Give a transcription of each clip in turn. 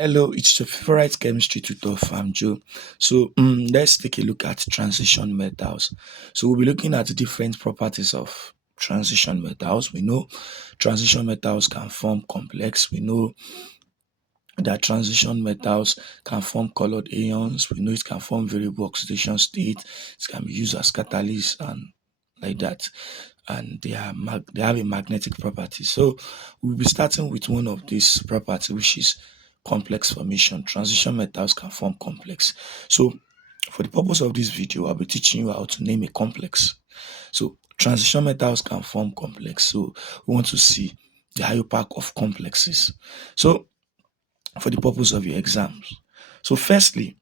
Hello, it's your favorite chemistry tutor, Joe. So let's take a look at transition metals. So we'll be looking at the different properties of transition metals. We know transition metals can form complex. We know that transition metals can form colored ions. We know it can form variable oxidation state. It can be used as catalyst and like that. And they have a magnetic property. So we'll be starting with one of these properties, which is complex formation. Transition metals can form complex. So for the purpose of this video, I'll be teaching you how to name a complex. So transition metals can form complex. So we want to see the hierarchy of complexes. So for the purpose of your exams. So firstly,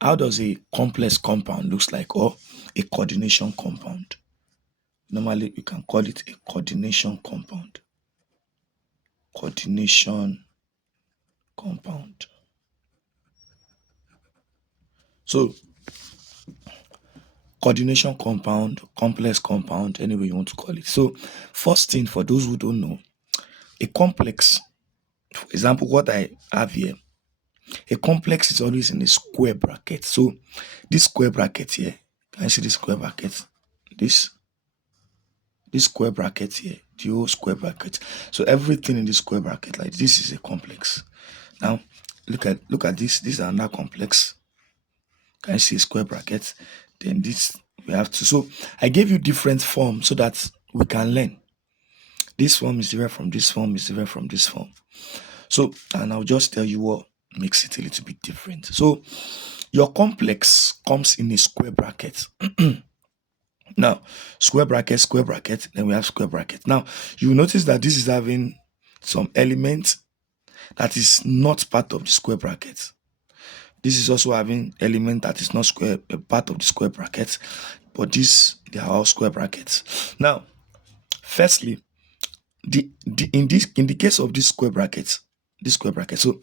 how does a complex compound looks like, or a coordination compound? Normally, you can call it a coordination compound. Coordination compound. So coordination compound, complex compound, any way you want to call it. So first thing, for those who don't know, a complex, for example, what I have here, a complex is always in a square bracket. So this square bracket here, can you see this square bracket? This square bracket here, the whole square bracket. So everything in this square bracket, like this, is a complex. Now look at this. These are not complex. Can you see a square bracket? Then this we have to. So I gave you different forms so that we can learn. This form is different from this form, is different from this form. So, and I'll just tell you what makes it a little bit different. So your complex comes in a square bracket. Now, square bracket, then we have square bracket. Now, you will notice that this is having some element that is not part of the square bracket. This is also having element that is not square a part of the square bracket, but they are all square brackets. Now, firstly, in the case of this square bracket, So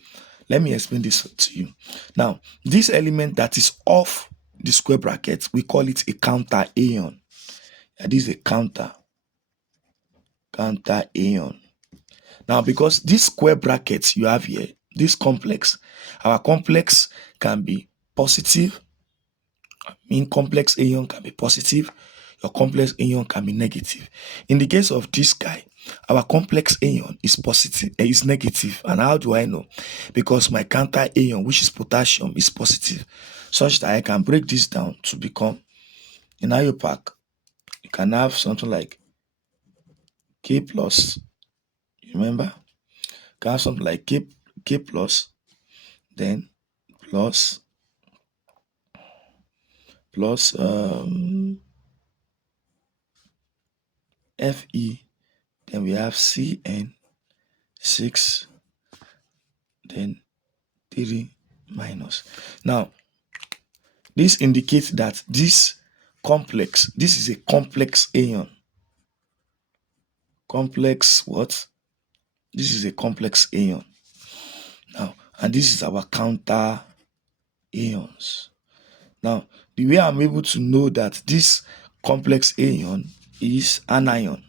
let me explain this to you. Now, this element that is off the square bracket, we call it a counter ion. This is a counter ion. Now, because this square bracket you have here, this complex, our complex can be positive. Complex ion can be positive. Your complex ion can be negative. In the case of this guy, our complex ion is positive, is negative. And how do I know? Because my counter ion, which is potassium, is positive, such that I can break this down to become, in IUPAC, you can have something like K plus. Remember? You can have something like K plus, then plus Fe, then we have Cn6, then 3 minus. Now, this indicates that this is a complex ion. Complex what? This is a complex ion. Now, and this is our counter ions. Now, the way I'm able to know that this complex ion is anion,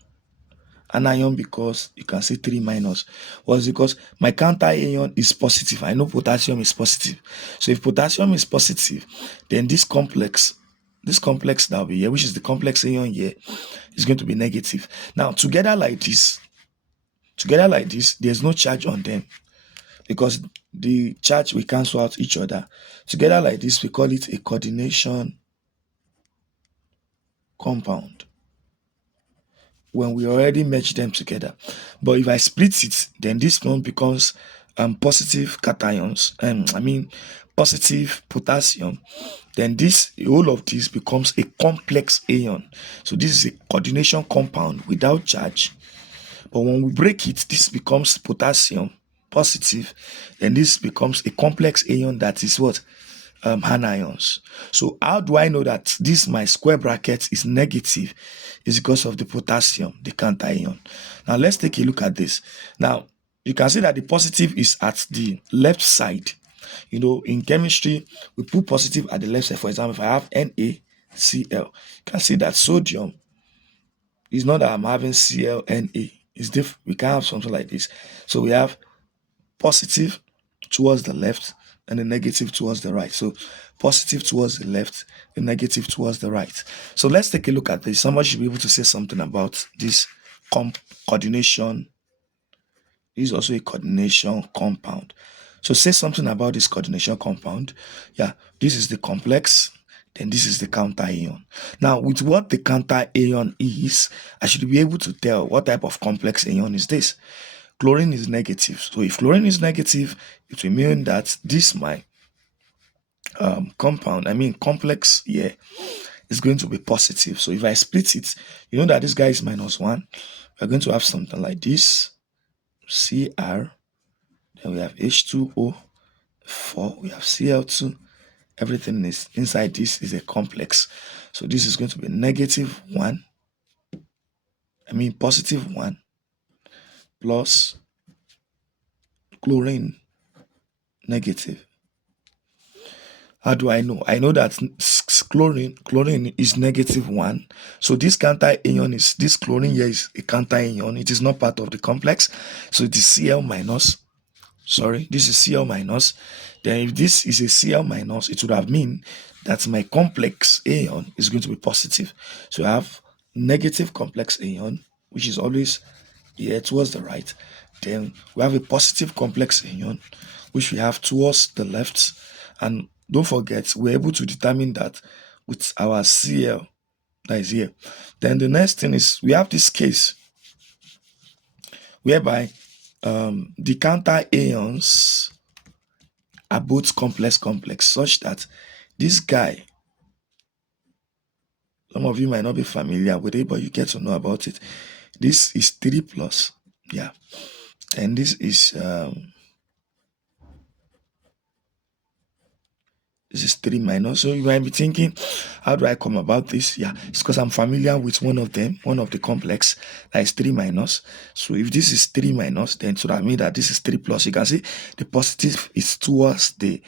because you can see 3 minus, was because my counter ion is positive. I know potassium is positive. So if potassium is positive, then this complex that will be here, which is the complex ion here, is going to be negative. Now, together like this, there's no charge on them, because the charge will cancel out each other. Together like this, we call it a coordination compound, when we already merge them together. But if I split it, then this one becomes positive cations, positive potassium. Then this all of this becomes a complex ion. So this is a coordination compound without charge. But when we break it, this becomes potassium positive. Then this becomes a complex ion that is what? Anions. So how do I know that this my square bracket is negative? Is because of the potassium, the counter ion. Now let's take a look at this. Now you can see that the positive is at the left side. In chemistry, we put positive at the left side. For example, if I have NaCl, you can see that sodium is not that I'm having ClNa. It's different. We can have something like this. So we have positive towards the left and the negative towards the right. So positive towards the left, the negative towards the right. So let's take a look at this. Somebody should be able to say something about this coordination. This is also a coordination compound. So say something about this coordination compound. Yeah, this is the complex, then this is the counter ion. Now, with what the counter ion is, I should be able to tell what type of complex ion is this. Chlorine is negative. So if chlorine is negative, it will mean that this my complex here is going to be positive. So if I split it, you know that this guy is -1. We're going to have something like this, Cr, then we have H2O, 4, we have Cl2. Everything is inside this is a complex. So this is going to be -1, +1 plus chlorine negative. How do I know? I know that chlorine is -1. So this counter ion is, this chlorine here is a counter ion. It is not part of the complex. So it is Cl minus. Sorry, this is Cl minus. Then if this is a Cl minus, it would have mean that my complex ion is going to be positive. So I have negative complex ion, which is always here towards the right. Then we have a positive complex ion, which we have towards the left. And don't forget, we're able to determine that with our Cl that is here. Then the next thing is we have this case whereby the counter ions are both complex such that this guy, some of you might not be familiar with it, but you get to know about it. This is 3 plus, yeah, and this is 3 minus. So you might be thinking, how do I come about this? Yeah, it's because I'm familiar with one of them, one of the complex that is 3 minus. So if this is 3 minus, then so that means that this is 3 plus. You can see the positive is towards the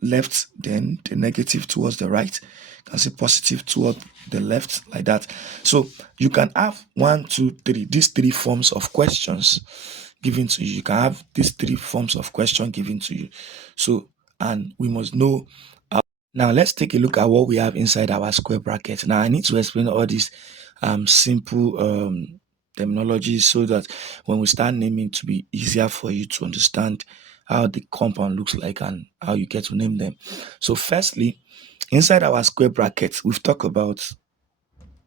left, then the negative towards the right. You can see positive toward the left, like that. So you can have 1, 2, 3, these 3 forms of questions given to you. You can have these 3 forms of question given to you. So, and we must know. Now let's take a look at what we have inside our square bracket. Now I need to explain all these simple terminologies so that when we start naming, to be easier for you to understand how the compound looks like and how you get to name them. So firstly, inside our square bracket, we've talked about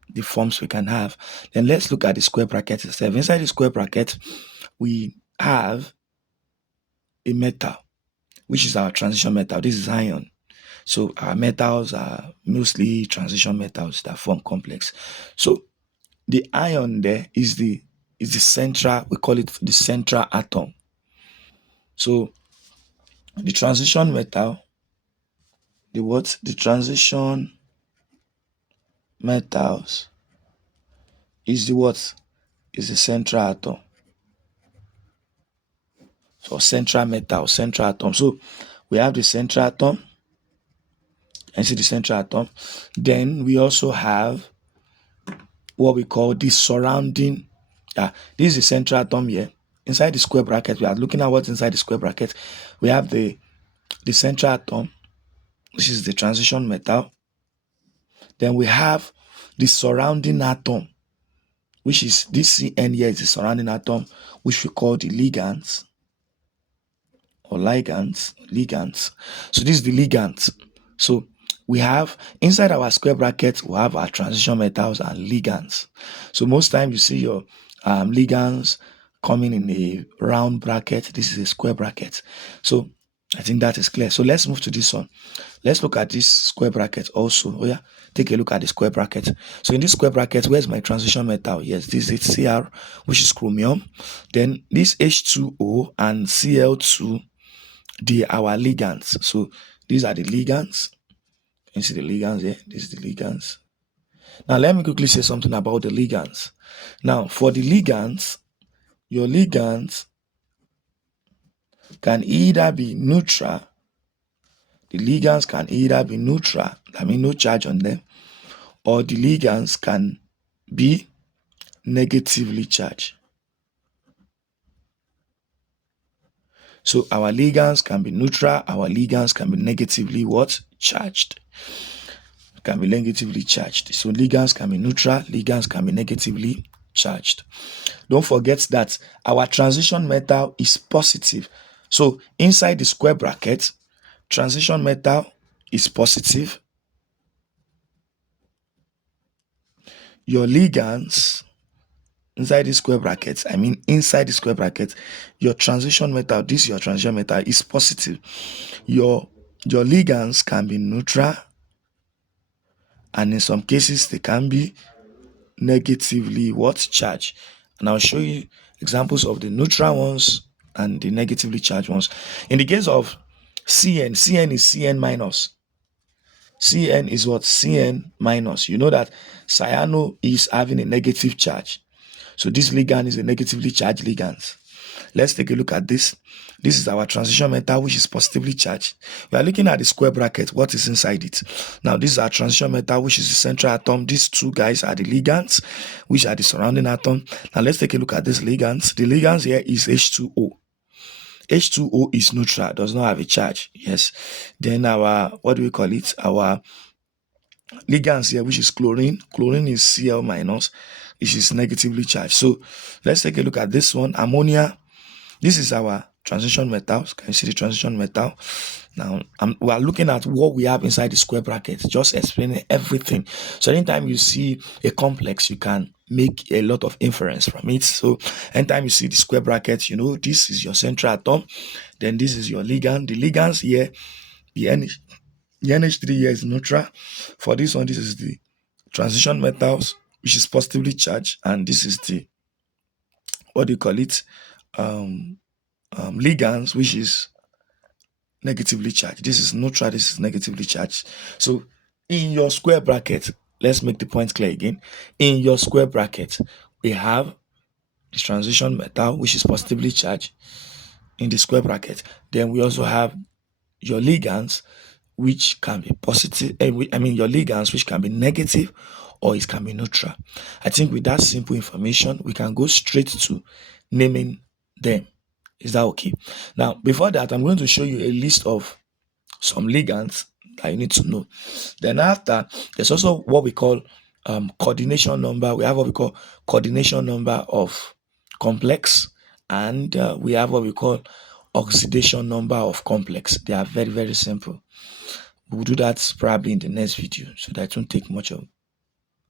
the forms we can have. Then let's look at the square bracket itself. Inside the square bracket, we have a metal, which is our transition metal. This is iron. So our metals are mostly transition metals that form complex. So the ion there is the central, we call it the central atom. So the transition metal, the transition metals is the what? Is the central atom. So central metal, central atom. So we have the central atom, and see the central atom. Then we also have what we call the surrounding. This is the central atom here. Inside the square bracket, we are looking at what's inside the square bracket. We have the central atom, which is the transition metal. Then we have the surrounding atom, which is this CN here is the surrounding atom, which we call the ligands or ligands. So this is the ligands. So we have inside our square bracket, we have our transition metals and ligands. So most times you see your ligands coming in a round bracket. This is a square bracket. So I think that is clear. So let's move to this one. Let's look at this square bracket also. Oh yeah, take a look at the square bracket. So in this square bracket, where's my transition metal? Yes, this is Cr, which is chromium. Then this H2O and Cl2, they are our ligands. So these are the ligands. You see the ligands here? This is the ligands. Now let me quickly say something about the ligands. Now for the ligands, your ligands can either be neutral. The ligands can either be neutral, that means no charge on them, or the ligands can be negatively charged. So our ligands can be neutral, our ligands can be negatively what? Charged. Can be negatively charged. So ligands can be neutral, ligands can be negatively charged. Don't forget that our transition metal is positive. So inside the square bracket, transition metal is positive. Your ligands inside the square bracket, inside the square bracket, your transition metal, this is your transition metal, is positive. Your ligands can be neutral, and in some cases they can be negatively what? Charged. And I'll show you examples of the neutral ones and the negatively charged ones. In the case of Cn is Cn minus. Cn is what? Cn minus. You know that cyano is having a negative charge. So this ligand is a negatively charged ligand. Let's take a look at this. This is our transition metal, which is positively charged. We are looking at the square bracket, what is inside it. Now, this is our transition metal, which is the central atom. These two guys are the ligands, which are the surrounding atom. Now, let's take a look at these ligands. The ligands here is H2O. H2O is neutral, does not have a charge. Yes. Then our, what do we call it? Our ligands here, which is chlorine. Chlorine is Cl minus, which is negatively charged. So let's take a look at this one. Ammonia. This is our transition metals. Can you see the transition metal? Now, we are looking at what we have inside the square bracket, just explaining everything. So anytime you see a complex, you can make a lot of inference from it. So anytime you see the square bracket, you know, this is your central atom. Then this is your ligand. The ligands here, the NH3 here is neutral. For this one, this is the transition metals, which is positively charged. And this is the, what do you call it? Ligands, which is negatively charged. This is neutral, this is negatively charged. So in your square bracket, let's make the point clear again. In your square bracket, we have the transition metal, which is positively charged in the square bracket. Then we also have your ligands, which can be positive, your ligands, which can be negative or it can be neutral. I think with that simple information, we can go straight to naming them. Is that okay? Now, before that, I'm going to show you a list of some ligands that you need to know. Then after, there's also what we call coordination number. We have what we call coordination number of complex, and we have what we call oxidation number of complex. They are very, very simple. We'll do that probably in the next video, so that it won't take much of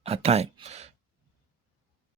our time.